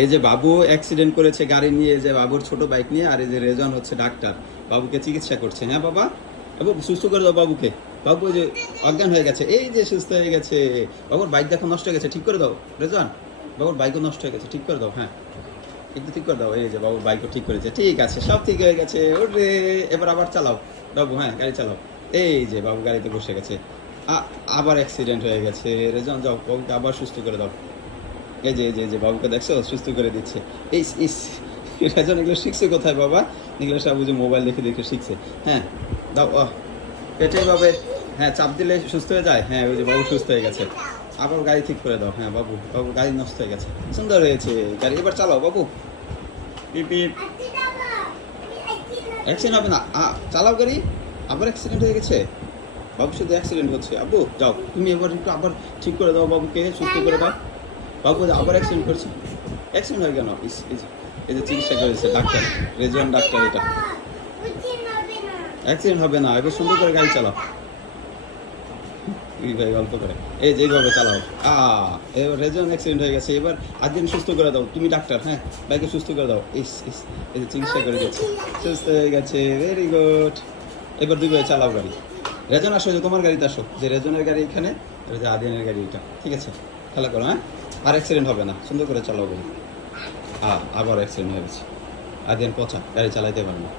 এই যে বাবু অ্যাক্সিডেন্ট করেছে গাড়ি নিয়ে, যে বাবুর ছোট বাইক নিয়ে, আর এই যে রেজন হচ্ছে ডাক্তার, বাবুকে চিকিৎসা করছে। হ্যাঁ বাবা, বাবু সুস্থ করে দাও বাবুকে। বাবু যে অজ্ঞান হয়ে গেছে, এই যে সুস্থ হয়ে গেছে। বাবুর বাইক দেখো নষ্ট হয়ে গেছে, ঠিক করে দাও রেজন। বাবুর বাইকও নষ্ট হয়ে গেছে, ঠিক করে দাও। হ্যাঁ, একটু ঠিক করে দাও। এই যে বাবুর বাইকও ঠিক করেছে, ঠিক আছে, সব ঠিক হয়ে গেছে। ওরে, এবার আবার চালাও বাবু। হ্যাঁ, গাড়ি চালাও। এই যে বাবু গাড়িতে বসে গেছে। আবার অ্যাক্সিডেন্ট হয়ে গেছে। রেজন যাও, বাবুকে আবার সুস্থ করে দাও। এই যে বাবুকে দেখছো, সুস্থ করে দিচ্ছে। এই ইস, রেজন এগুলো শিখছে কোথায় বাবা? এগুলো সব বুঝে মোবাইল দেখে দেখে শিখছে। হ্যাঁ, দাও। পেটে ভাবে, হ্যাঁ, চাপ দিলে সুস্থ হয়ে যায়। হ্যাঁ, ওই যে বাবু সুস্থ হয়ে গেছে। আবার গাড়ি ঠিক করে দাও। হ্যাঁ বাবু, বাবু গাড়ি নষ্ট হয়ে গেছে, সুন্দর হয়েছে গাড়ি। এবার চালাও বাবু। পিপ পিপ। অ্যাক্সিডেন্ট হবে না, চালাও গাড়ি। আবার অ্যাক্সিডেন্ট হয়ে গেছে, বাবু শুধু অ্যাক্সিডেন্ট হচ্ছে। আব্বু যাও, তুমি এবার একটু আবার ঠিক করে দাও বাবুকে, সুস্থ করে দাও। বাবু আবার অ্যাক্সিডেন্ট করেছে। অ্যাক্সিডেন্ট হয় কেন? এই যে চিকিৎসা করেছে ডাক্তার, রেজন ডাক্তার। এটা অ্যাক্সিডেন্ট হবে না, এবার সুন্দর করে গাড়ি চালাও। ভাই গল্প করে, এই যে এইভাবে চালাও। এবার রেজন অ্যাক্সিডেন্ট হয়ে গেছে, এবার আজকে সুস্থ করে দাও, তুমি ডাক্তার। হ্যাঁ, বাইকে সুস্থ করে দাও। এই যে চিকিৎসা করে দিচ্ছে, সুস্থ হয়ে গেছে, ভেরি গুড। এবার দুই ভাই চালাও গাড়ি। রেজন আসো, যে তোমার গাড়িতে আসো, যে রেজনের গাড়ি এখানে, যে আদিয়ানের গাড়ি এটা। ঠিক আছে, খেলা করো। হ্যাঁ, আর অ্যাক্সিডেন্ট হবে না, সুন্দর করে চালাও গাড়ি। আবার অ্যাক্সিডেন্ট হয়ে গেছে। আদিয়ান পচা, গাড়ি চালাইতে পারে না।